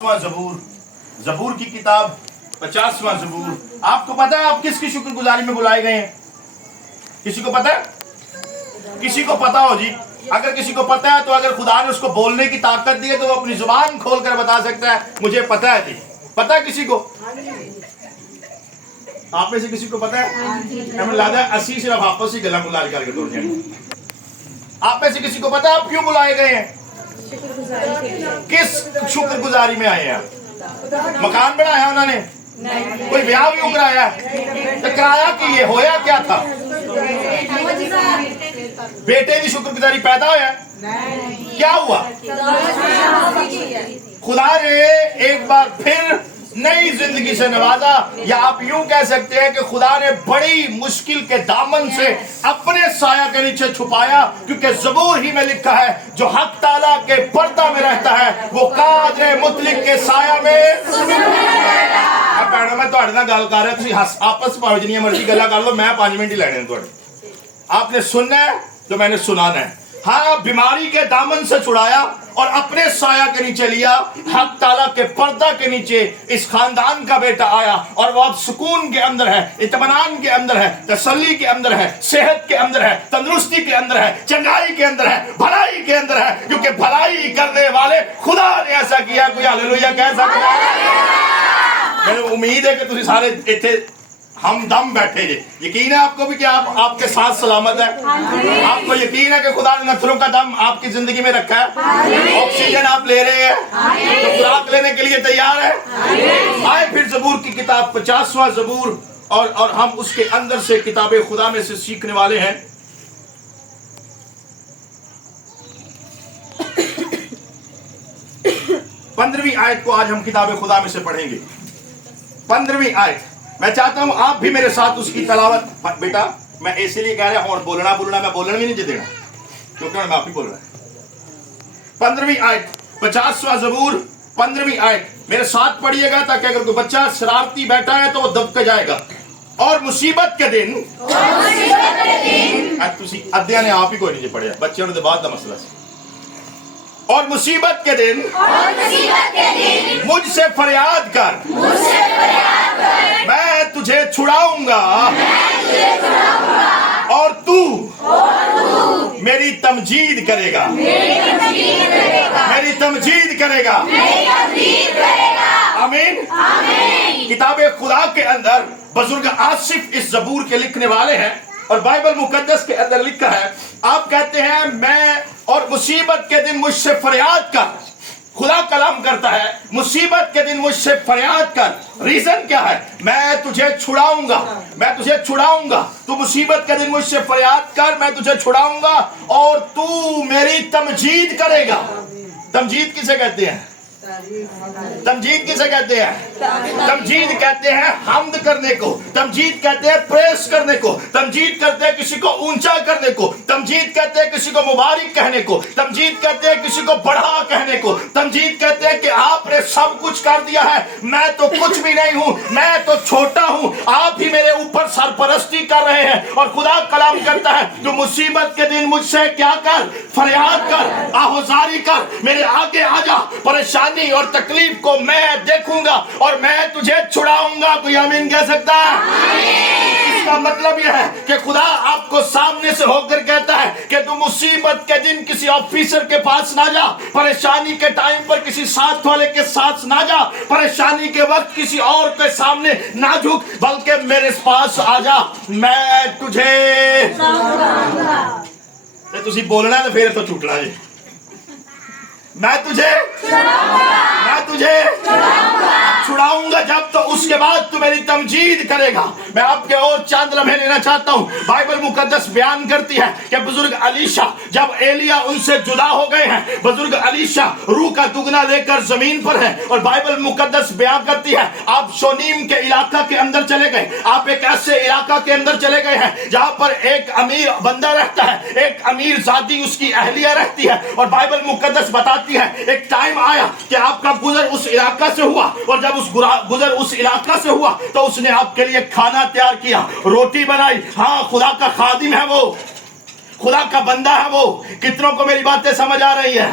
ज़बूर, ज़बूर की किताब 50वां ज़बूर। आपको पता है आप किसकी शुक्रगुजारी में बुलाए गए हैं? किसी को पता है? किसी को पता हो जी? अगर किसी को पता है तो अगर खुदा ने उसको बोलने की ताकत दी है तो वो अपनी जुबान खोल कर बता सकता है मुझे पता है। जी पता है किसी को? आप में से किसी को पता है? हमें लगा असी सिर्फ आपस ही गला गुलाज करके तोड़ जाएंगे। आप में से किसी को पता है आप क्यों बुलाए गए हैं? किस शुक्रगुजारी में आए हैं? मकान बनाया उन्होंने, कोई ब्याह भी कराया तो कराया कि ये होया क्या था? बेटे की शुक्रगुजारी पैदा होया, क्या हुआ? खुदा ने एक बार फिर नई जिंदगी से नवाजा, या आप यूं कह सकते हैं कि खुदा ने बड़ी मुश्किल के दामन से अपने साया के नीचे छुपाया, क्योंकि ज़बूर ही में लिखा है जो हक ताला के पर्दा में रहता है वो कादर मुतलिक के साया में। भैनों मैं तुहाडे नाल गल कर रहा, तुसीं आपस में जिन्नी मर्जी गल्लां कर लो, मैं 5 मिनट ही लेने तुहाडे। आपने सुनना है तो मैंने सुनाना है। हाँ, बीमारी के दामन से छुड़ाया और अपने साया के नीचे लिया। हक ताला के पर्दा के नीचे इस खानदान का बेटा आया और वो अब सुकून के अंदर है, इत्मीनान के अंदर है, तसल्ली के अंदर है, सेहत के अंदर है, तंदुरुस्ती के अंदर है, चंगाई के अंदर है, भलाई के अंदर है, क्योंकि भलाई करने वाले खुदा ने ऐसा किया। कोई हालेलुया कह सकता है? मुझे उम्मीद है कि तुम सारे इतने हम दम बैठे जे। यकीन है आपको भी कि आप आपके साथ सलामत है? आपको यकीन है कि खुदा ने नथरों का दम आपकी जिंदगी में रखा है? ऑक्सीजन आप ले रहे हैं तो खुराक लेने के लिए तैयार है? आए फिर ज़बूर की किताब 50वां ज़बूर, और हम उसके अंदर से किताब खुदा में से सीखने वाले हैं। पंद्रहवीं आयत को आज हम किताब खुदा में से पढ़ेंगे। 15वीं आयत। मैं चाहता हूं आप भी मेरे साथ उसकी तलावत। बेटा मैं इसलिए कह रहा हूं बोलना मैं बोलना भी नहीं देना, क्योंकि मैं आप ही बोल रहा है। 15वीं आयत 50वां ज़बूर 15वीं आयत मेरे साथ पढ़िएगा, ताकि अगर कोई बच्चा शरारती बैठा है तो वो दब के जाएगा। और मुसीबत के दिन अध्याय ने आप ही कोई नहीं पढ़िया, बच्चे ने बाद का मसला से। और मुसीबत के दिन मुझसे फरियाद कर, मैं तुझे छुड़ाऊंगा और तू मेरी तमजीद करेगा, मेरी तमजीद करेगा। आमीन। किताब खुदा के अंदर बुजुर्ग आसिफ इस ज़बूर के लिखने वाले हैं, और बाइबल मुकद्दस के अंदर लिखा है, आप कहते हैं मैं और मुसीबत के दिन मुझसे फरियाद कर। खुदा कलाम करता है मुसीबत के दिन मुझसे फरियाद कर। रीजन क्या है? मैं तुझे छुड़ाऊंगा, मैं तुझे छुड़ाऊंगा। तू मुसीबत के दिन मुझसे फरियाद कर, मैं तुझे छुड़ाऊंगा और तू मेरी तमजीद करेगा। तमजीद किसे कहते हैं? तमजीद किसे कहते हैं? तमजीद कहते हैं हम्द करने को, तमजीद कहते हैं प्रेस करने को, तमजीद कहते हैं किसी को ऊंचा करने को, तमजीद कहते हैं किसी को मुबारक कहने को, तमजीद कहते हैं किसी को बढ़ा कहने को, तमजीद कहते हैं कि आपने सब कुछ कर दिया है, मैं तो कुछ भी नहीं हूं, मैं तो छोटा हूं, आप ही मेरे ऊपर सरपरस्ती कर रहे हैं। और खुदा कलाम करता है तो मुसीबत के दिन मुझसे क्या कर? फरियाद कर, आहोजारी कर, मेरे आगे आ जा। परेशानी और तकलीफ को मैं देखूंगा और मैं तुझे छुड़ाऊंगा। कोई आमीन कह सकता है? इसका मतलब यह है कि खुदा आपको सामने से होकर कहता है कि तू मुसीबत के दिन किसी ऑफिसर के पास ना जा, परेशानी के टाइम पर किसी साथ वाले के साथ ना जा, परेशानी के वक्त किसी और के सामने ना झुक, बल्कि मेरे पास आ जा, मैं तुझे तुझे बोलना तो फिर तो छूटना जी। मैं तुझे छुड़ाऊंगा जब, तो उसके बाद तू मेरी तमजीद करेगा। मैं आपके और चंद लम्हे लेना चाहता हूं। बाइबल मुकद्दस बयान करती है कि बुजुर्ग अलीशा, जब एलिया उनसे जुदा हो गए हैं, बुजुर्ग अलीशा रूह का दुगना लेकर जमीन पर है, और बाइबल मुकद्दस बयान करती है आप शोनीम के इलाका के अंदर चले गए। आप एक ऐसे इलाका के अंदर चले गए हैं जहां पर एक अमीर बंदा रहता है, एक अमीर जादी उसकी अहलिया रहती है। और बाइबल मुकद्दस बताती है एक टाइम आया कि आपका गुजर उस इलाका से हुआ, और जब उस गुजर उस इलाका से हुआ तो उसने आपके लिए खाना तैयार किया, रोटी बनाई। हाँ, खुदा का खादिम है वो, खुदा का बंदा है वो। कितनों को मेरी बातें समझ आ रही है?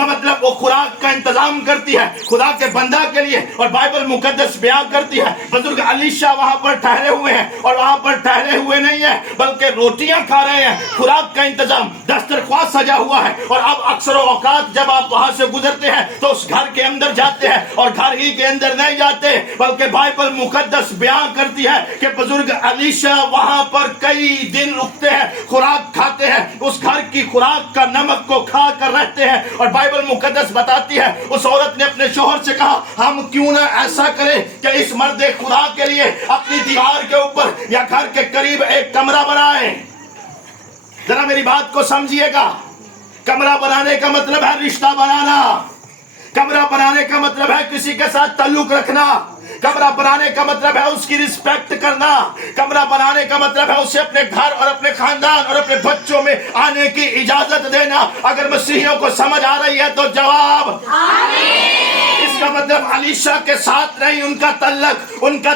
इसका मतलब वो खुराक का इंतजाम करती है खुदा के बंदा के लिए, और बाइबल मुकद्दस बयान करती है बुजुर्ग अलीशा वहां पर ठहरे हुए हैं, और वहां पर ठहरे हुए नहीं है बल्कि रोटियां खा रहे हैं। खुराक का इंतजाम, दस्तरख्वां सजा हुआ है, और अब अक्सर औकात जब आप वहां से गुजरते हैं तो उस घर के अंदर जाते हैं, और घर ही के अंदर नहीं जाते बल्कि बाइबल मुकद्दस बयान करती है कि बुजुर्ग अलीशा वहां पर कई दिन रुकते हैं, खुराक खाते हैं, उस घर की खुराक का नमक को खा कर रहते हैं। और बाइबल मुकद्दस बताती है उस औरत ने अपने शोहर से कहा, हम क्यों ना ऐसा करें कि इस मर्द खुदा के लिए अपनी दीवार के ऊपर या घर के करीब एक कमरा बनाए। जरा मेरी बात को समझिएगा, कमरा बनाने का मतलब है रिश्ता बनाना, कमरा बनाने का मतलब है किसी के साथ ताल्लुक रखना, कमरा बनाने का मतलब है उसकी रिस्पेक्ट करना, कमरा बनाने का मतलब है उसे अपने घर और अपने खानदान और अपने बच्चों में आने की इजाजत देना। अगर मसीहियों को समझ आ रही है तो जवाब आमीन। इसका मतलब अलीशा के साथ नहीं उनका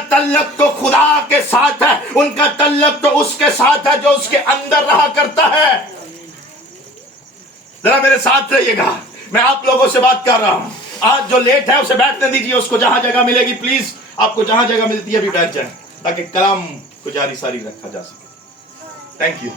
तल्लक तो खुदा के साथ है, उनका तल्लक तो उसके साथ है जो उसके अंदर रहा करता है। जरा मेरे साथ रहिएगा, मैं आप लोगों से बात कर रहा हूं। आज जो लेट है उसे बैठने दीजिए, उसको जहां जगह मिलेगी प्लीज आपको जहां जगह मिलती है अभी बैठ जाए ताकि कलाम को जारी सारी रखा जा सके। Thank you.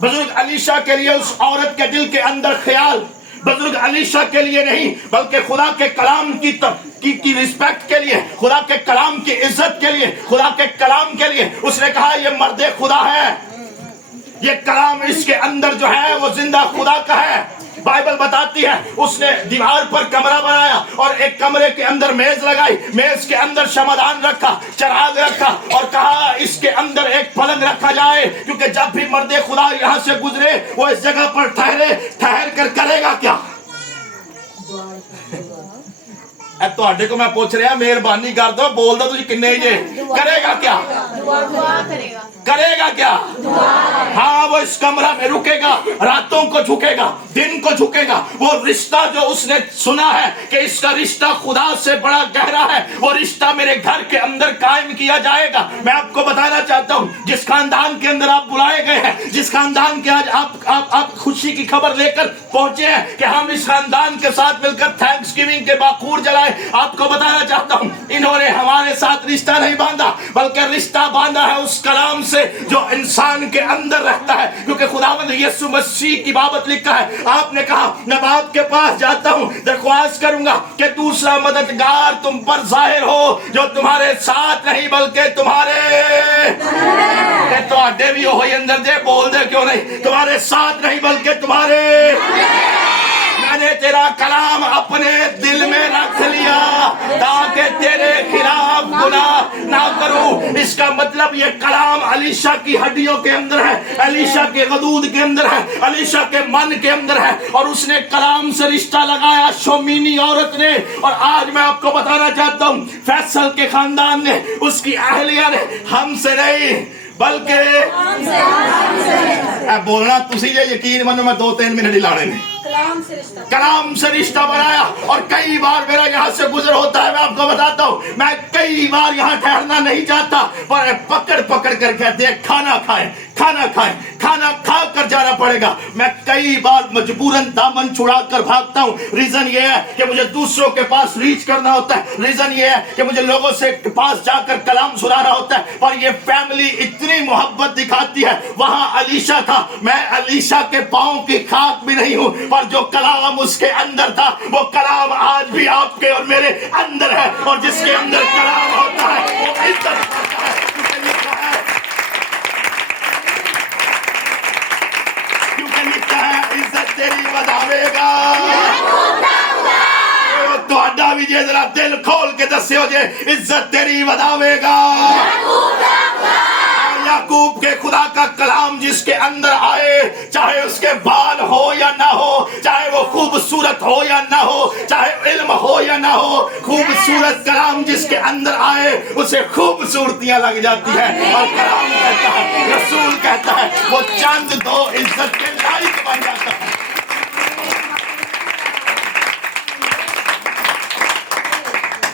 बुजुर्ग अलीशा के लिए उस औरत के दिल के अंदर ख्याल बुजुर्ग अलीशा के लिए नहीं बल्कि खुदा के कलाम की रिस्पेक्ट के लिए, खुदा के कलाम की इज्जत के लिए, खुदा के कलाम के लिए उसने कहा ये मर्दे खुदा है, ये कलाम इसके अंदर जो है वो जिंदा खुदा का है। बाइबल बताती है उसने दीवार पर कमरा बनाया और एक कमरे के अंदर मेज लगाई, मेज के अंदर शमदान रखा, चराग रखा और कहा इसके अंदर एक पलंग रखा जाए, क्योंकि जब भी मर्दे खुदा यहां से गुजरे वो इस जगह पर ठहर कर करेगा क्या। ਤੁਹਾਡੇ को मैं पूछ रहा मेहरबानी कर दो, बोल दो तुझे किन्ने जे करेगा क्या, करेगा क्या। हाँ वो इस कमरा में रुकेगा, रातों को झुकेगा, दिन को झुकेगा। वो रिश्ता जो उसने सुना है कि इसका रिश्ता खुदा से बड़ा गहरा है, वो रिश्ता मेरे घर के अंदर कायम किया जाएगा। मैं आपको बताना चाहता हूँ जिस खानदान के अंदर आप बुलाए गए हैं, जिस खानदान के आज आप खुशी की खबर लेकर पहुंचे हैं कि हम इस खानदान के साथ मिलकर थैंक्स गिविंग के बाखूर जलाए, आपको बताना चाहता हूँ इन्होंने हमारे साथ रिश्ता नहीं बांधा बल्कि रिश्ता बांधा है उस कलाम से जो इंसान के अंदर रहता है। क्योंकि खुदावंद यीशु मसीह की बाबत लिखा है, आपने कहा मैं बाप के पास जाता हूँ, दरख्वास्त करूंगा कि दूसरा मददगार तुम पर जाहिर हो जो तुम्हारे साथ नहीं बल्कि तुम्हारे तो आडे भी हो अंदर दे बोल दे क्यों नहीं, तुम्हारे साथ नहीं बल्कि तुम्हारे। मैंने तेरा कलाम अपने दिल में रख लिया ताकि तेरे खिलाफ गुनाह ना करूं। इसका मतलब ये कलाम अलीशा की हड्डियों के अंदर है, अलीशा के गदूद के अंदर है, अलीशा के मन के अंदर है, और उसने कलाम से रिश्ता लगाया शोमीनी औरत ने। और आज मैं आपको बताना चाहता हूं फैसल के खानदान ने, उसकी अहलिया ने हमसे नहीं बल्कि बोलना तुसी जे यकीन मनो मैं 2-3 मिनट ही लाने में कलाम से रिश्ता बनाया। और कई बार मेरा यहाँ से गुजर होता है, मैं आपको बताता हूँ, मैं कई बार यहाँ ठहरना नहीं चाहता पर पकड़ कर कहते हैं खाना खाएं, खाना खा कर जाना पड़ेगा। मैं कई बार मजबूरन दामन छुड़ा कर भागता हूँ। रीजन ये है कि मुझे दूसरों के पास रीच करना होता है, रीजन ये है कि मुझे लोगों से पास जाकर कलाम सुनाना होता है। पर ये फैमिली इतनी मोहब्बत दिखाती है। वहां अलीशा था, मैं अलीशा के पांव की खाक भी नहीं हूँ, पर जो कलाम उसके अंदर था वो कलाम आज भी आपके और मेरे अंदर है। और जिसके अंदर कलाम होता है वो इज्जत करता है। इज्जत तेरी बढ़ावेगा तो भी जे जरा दिल खोल के दस्यो जे इज्जत तेरी बढ़ावेगा। याकूब के खुदा का कलाम जिसके अंदर आए, चाहे उसके बाल हो या ना हो, चाहे वो खूबसूरत हो या ना हो, चाहे इल्म हो या ना हो, खूबसूरत कलाम जिसके अंदर आए उसे खूबसूरतियां लग जाती है। और कलाम कहता है, रसूल कहता है वो चंद दो इज्जत के लायक बन जाता है।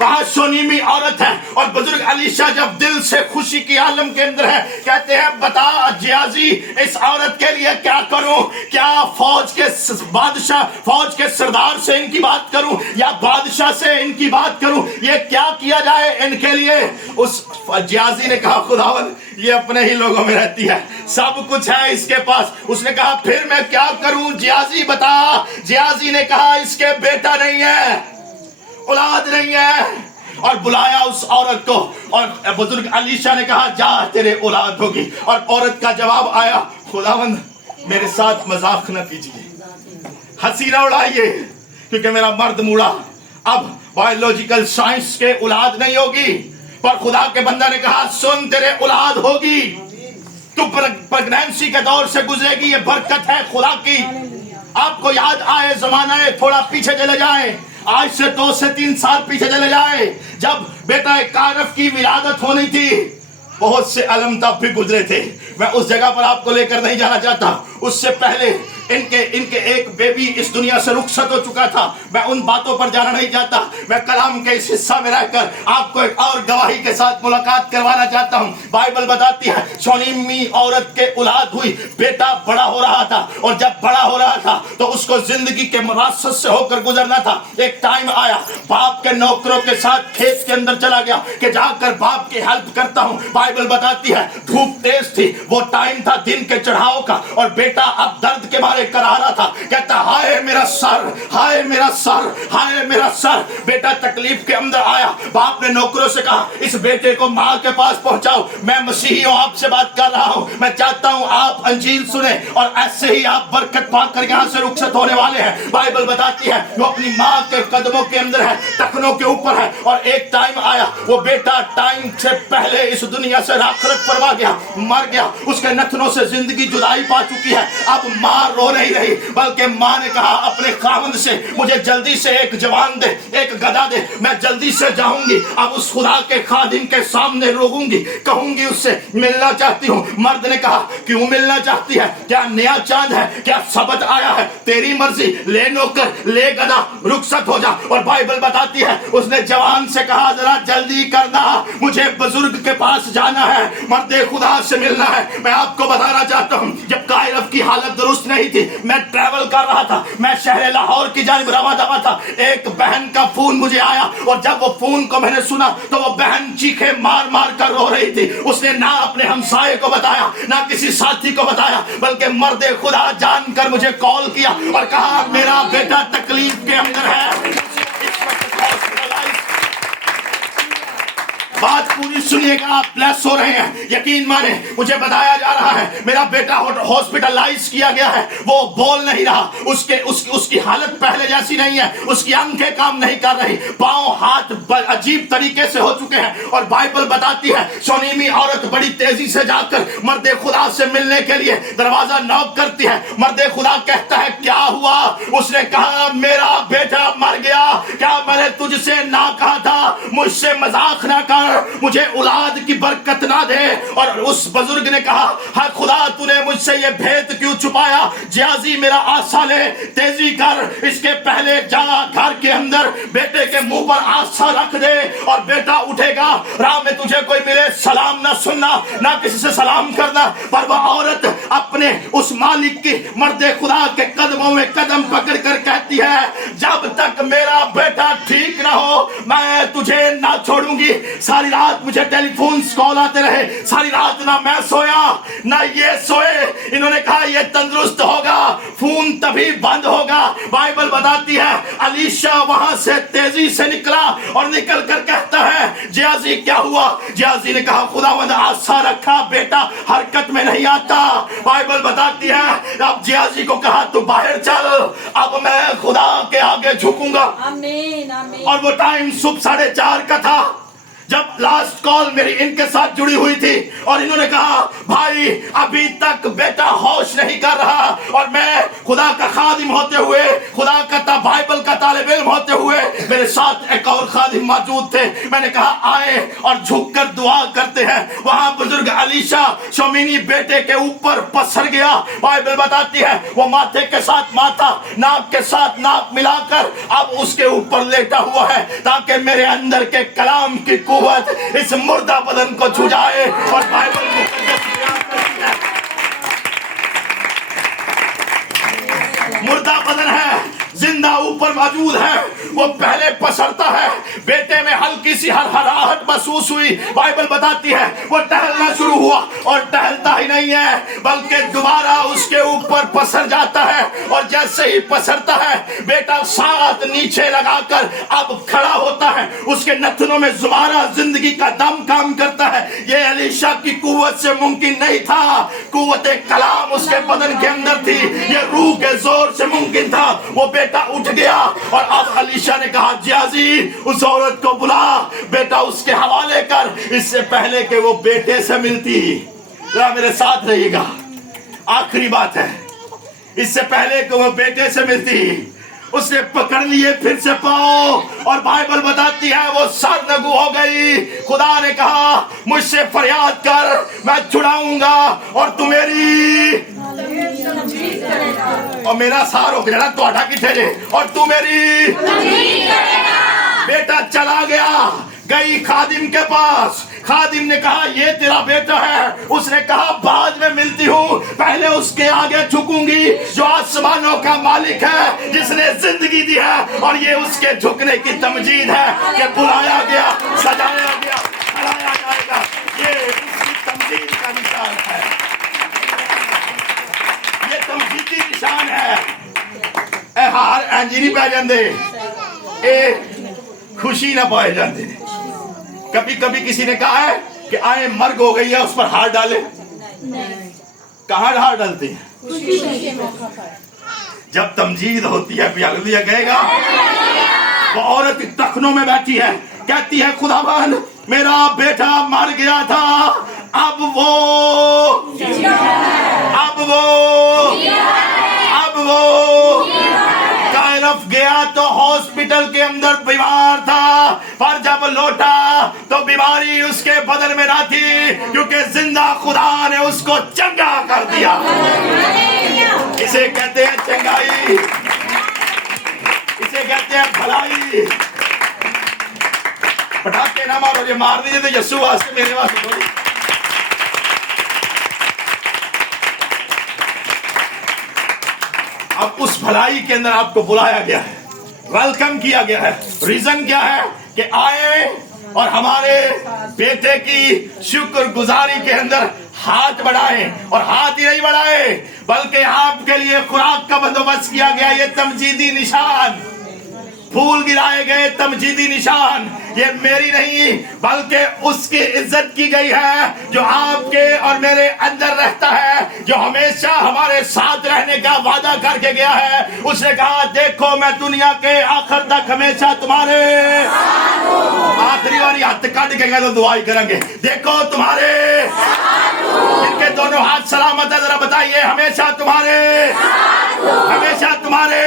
कहा शोनीमी औरत है। और बुजुर्ग अलीशा जब दिल से खुशी की आलम के अंदर है, कहते हैं बता जियाजी इस औरत के लिए क्या करूं, क्या फौज के बादशाह, फौज के सरदार से इनकी बात करूं या बादशाह से इनकी बात करूं, ये क्या किया जाए इनके लिए। उस जियाजी ने कहा खुदावन ये अपने ही लोगों में रहती है, सब कुछ है इसके पास। उसने कहा फिर मैं क्या करूं जियाजी बता। जियाजी ने कहा इसके बेटा नहीं है, औलाद नहीं है। और बुलाया उस औरत को और बुजुर्ग अलीशा ने कहा जा तेरे औलाद होगी। और औरत का जवाब आया खुदावंद मेरे साथ मजाक न कीजिए, हंसी न उड़ाइए, क्योंकि मेरा मर्द मुड़ा अब बायोलॉजिकल साइंस के औलाद नहीं होगी। पर खुदा के बंदा ने कहा सुन तेरे औलाद होगी, तू प्रेगनेंसी के दौर से गुजरेगी, ये बरकत है खुदा की। आपको याद आए जमाना है, थोड़ा पीछे चले जाए, आज से 2 से 3 साल पीछे चले जाए, जब बेटा कारफ की विलादत होनी थी, बहुत से अलम तब भी गुजरे थे। मैं उस जगह पर आपको लेकर नहीं जाना चाहता। उससे पहले इनके एक बेबी इस दुनिया से रुखसत हो चुका था। मैं उन बातों पर जाना नहीं चाहता। मैं कलाम के इस हिस्सा में रहकर आपको एक और गवाही के साथ मुलाकात करवाना चाहता हूँ। बाइबल बताती है शोनीमी औरत के औलाद हुई, बेटा बड़ा हो रहा था, और जब बड़ा हो रहा था तो उसको जिंदगी के मरासत से होकर गुजरना था। एक टाइम आया, बाप के नौकरों के साथ खेत के अंदर चला गया कि जाकर बाप की हेल्प करता हूँ। बाइबल बताती है धूप तेज थी, वो टाइम था दिन के चढ़ाव का, और बेटा अब दर्द के करा रहा था, कहता हाय मेरा सर, हाय मेरा सर, हाय मेरा सर। बेटा तकलीफ के अंदर आया। बाप ने नौकरों से कहा इस बेटे को मां के पास पहुंचाओ, मैं मसीही हूं, आपसे बात कर रहा हूं, मैं चाहता हूं आप अंजील सुने और ऐसे ही आप बरकत पाकर यहां से रुखसत होने वाले हैं। बाइबल बताती है वो अपनी मां के कदमों के अंदर है, टखनों के ऊपर है। और एक टाइम आया, वो बेटा टाइम से पहले इस दुनिया से राखरत परवा गया, मर गया। उसके नथनों से जिंदगी जुदाई पा चुकी है। अब मां रो नहीं रही, बल्कि मां ने कहा अपने खावंद से मुझे जल्दी से एक जवान दे, एक गधा दे, मैं जल्दी से जाऊंगी। अब उस खुदा के खादिम के सामने रोऊंगी, कहूंगी उससे मिलना चाहती हूँ। मर्द ने कहा क्यों मिलना चाहती है, क्या नया चांद है, क्या सबत आया है, तेरी मर्जी, ले नौकर, ले गधा, रुखसत हो जा। और बाइबल बताती है उसने जवान से कहा जरा जल्दी करना, मुझे बुजुर्ग के पास जाना है, मर्द खुदा से मिलना है। मैं आपको बताना चाहता हूँ जब कायरफ की हालत दुरुस्त नहीं थी, मैं ट्रैवल कर रहा था, मैं शहर लाहौर की जानिब रवा दवा था। एक बहन का फोन मुझे आया, और जब वो फोन को मैंने सुना तो वो बहन चीखे मार मार कर रो रही थी। उसने ना अपने हमसाये को बताया, ना किसी साथी को बताया, बल्कि मर्द खुदा जानकर मुझे कॉल किया और कहा मेरा बेटा तकलीफ के अंदर है। बात पूरी सुनिएगा, आप ब्लेस हो रहे हैं, यकीन माने। मुझे बताया जा रहा है मेरा बेटा हॉस्पिटलाइज किया गया है, वो बोल नहीं रहा, उसकी हालत पहले जैसी नहीं है, उसकी आंखें काम नहीं कर रही, पांव हाथ अजीब तरीके से हो चुके हैं। और बाइबल बताती है शोनीमी औरत बड़ी तेजी से जाकर मर्द खुदा से मिलने के लिए दरवाजा नॉक करती है। मर्द खुदा कहता है क्या हुआ? उसने कहा मेरा बेटा मर गया, क्या मैंने तुझसे ना कहा था मुझसे मजाक ना कर, मुझे औलाद की बरकत ना दे। और उस बुजुर्ग ने कहा हाय खुदा तूने मुझसे ये भेद क्यों छुपाया? जियाजी मेरा आसा ले, तेजी कर, इसके पहले जा घर के अंदर बेटे के मुंह पर आसा रख दे और बेटा उठेगा। राह में तुझे कोई मिले सलाम ना सुनना, ना किसी से सलाम करना। पर वह औरत अपने उस मालिक की मर्द खुदा के कदमों में कदम पकड़ कर कहती है जब तक मेरा बेटा ठीक ना हो मैं तुझे ना छोड़ूंगी। सारी रात मुझे टेलीफोन कॉल आते रहे, सारी रात ना मैं सोया ना ये सोए। इन्होंने कहा ये तंदुरुस्त होगा, फोन तभी बंद होगा। बाइबल बताती है अलीशा वहां से तेजी से निकला और निकल कर कहता है जियाजी क्या हुआ? जियाजी ने कहा खुदावंद आशा रखा बेटा हरकत में नहीं आता। बाइबल बताती है अब जियाजी को कहा तू बाहर चल, अब मैं खुदा के आगे झुकूंगा। आमीन आमीन। और वो टाइम सुबह 4:30 का था। जब लास्ट कॉल मेरी इनके साथ जुड़ी हुई थी और इन्होंने कहा भाई अभी तक बेटा होश नहीं कर रहा, और मैं खुदा का खादिम होते हुए, खुदा का बाइबल का तालिब इल्म होते हुए, मेरे साथ एक और खादिम मौजूद थे। मैंने कहा आए और झुककर दुआ करते हैं। वहां बुजुर्ग अलीशा शोमिनी बेटे के ऊपर पसर गया। बाइबल बताती है वो माथे के साथ माथा, नाक के साथ नाक मिलाकर अब उसके ऊपर लेटा हुआ है, ताकि मेरे अंदर के कलाम की कुव्वत इस मुर्दा बदन को छू जाए। और बाइबल मुकद्दस बयान करती है मुर्दा बदन है, जिंदा ऊपर मौजूद है, वो पहले पसरता है। बेटे में हल्की सी हरहराहट महसूस हुई। बाइबल बताती है वो टहलना शुरू हुआ, और टहलता ही नहीं है बल्कि दोबारा उसके ऊपर पसर जाता है। और जैसे ही पसरता है बेटा साथ नीचे लगाकर अब खड़ा होता है। उसके नथनों में दोबारा जिंदगी का दम काम करता है। ये अलीशा की कुव्वत से मुमकिन नहीं था, कुव्वत कलाम उसके बदन के अंदर थी, ये रूह के जोर से मुमकिन था। वो बेटा उठ गया और अब अलीशा ने कहा जियाजी उस औरत को बुला, बेटा उसके हवाले कर, इससे पहले कि वो बेटे से मिलती। मेरे साथ रहिएगा, आखिरी बात है, इससे पहले कि वो बेटे से मिलती उसने पकड़ लिए फिर से पाओ, और बाइबल बताती है वो सरनगू हो गई। खुदा ने कहा मुझसे फरियाद कर, मैं छुड़ाऊंगा और तू मेरी और मेरा सार हो गया तो हटा की थे, और तू मेरी। बेटा चला गया, गई खादिम के पास। खादिम ने कहा ये तेरा बेटा है। उसने कहा बाद में मिलती हूँ, पहले उसके आगे झुकूंगी जो आसमानों का मालिक है, जिसने जिंदगी दी है। और ये उसके झुकने की तमजीद है कि बुलाया गया, सजाया गया, खड़ाया जाएगा। ये उसकी तमजीद का निशान है, ये तमजीदी निशान है। ए हार इंजीनी पै जाते, ए खुशी ना पाए जाते। कभी कभी किसी ने कहा है कि आए मर्ग हो गई है उस पर हाथ डाले, कहाँ हाथ डालते हैं? जब तमजीद होती है हालेलुया कहेगा। वो औरत तखनों में बैठी है, कहती है खुदावन मेरा बेटा मर गया था, अब वो कायरफ गया तो हॉस्पिटल के अंदर बीमार था, पर जब लौटा तो बीमारी उसके बदन में ना थी, क्योंकि जिंदा खुदा ने उसको चंगा कर दिया। इसे कहते हैं चंगाई, इसे कहते हैं भलाई। पटाखे ना मारो, ये मार दीजिए तो यस्सु वास्ते मेरे वास्ते थोड़ी। अब उस भलाई के अंदर आपको बुलाया गया है, वेलकम किया गया है। रीजन क्या है कि आए और हमारे बेटे की शुक्रगुजारी के अंदर हाथ बढ़ाए, और हाथ ही नहीं बढ़ाए बल्कि आपके लिए खुराक का बंदोबस्त किया गया। ये तमजीदी निशान, फूल गिराए गए तमजीदी निशान, ये मेरी नहीं बल्कि उसकी इज्जत की गई है जो आपके और मेरे अंदर रहता है, जो हमेशा हमारे साथ रहने का वादा करके गया है। उसने कहा देखो मैं दुनिया के आखिर तक हमेशा तुम्हारे, आखिरी बारी हाथ काट के तो दुआई करेंगे, देखो तुम्हारे, इनके दोनों हाथ सलामत है, जरा बताइए हमेशा तुम्हारे, हमेशा तुम्हारे।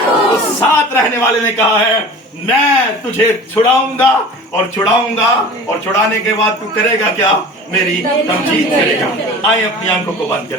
उस साथ रहने वाले ने कहा है मैं तुझे छुड़ाऊंगा और छुड़ाऊंगा, और छुड़ाने के बाद तू करेगा क्या? मेरी तमजीद करेगा। आए अपनी आंखों को बंद करें।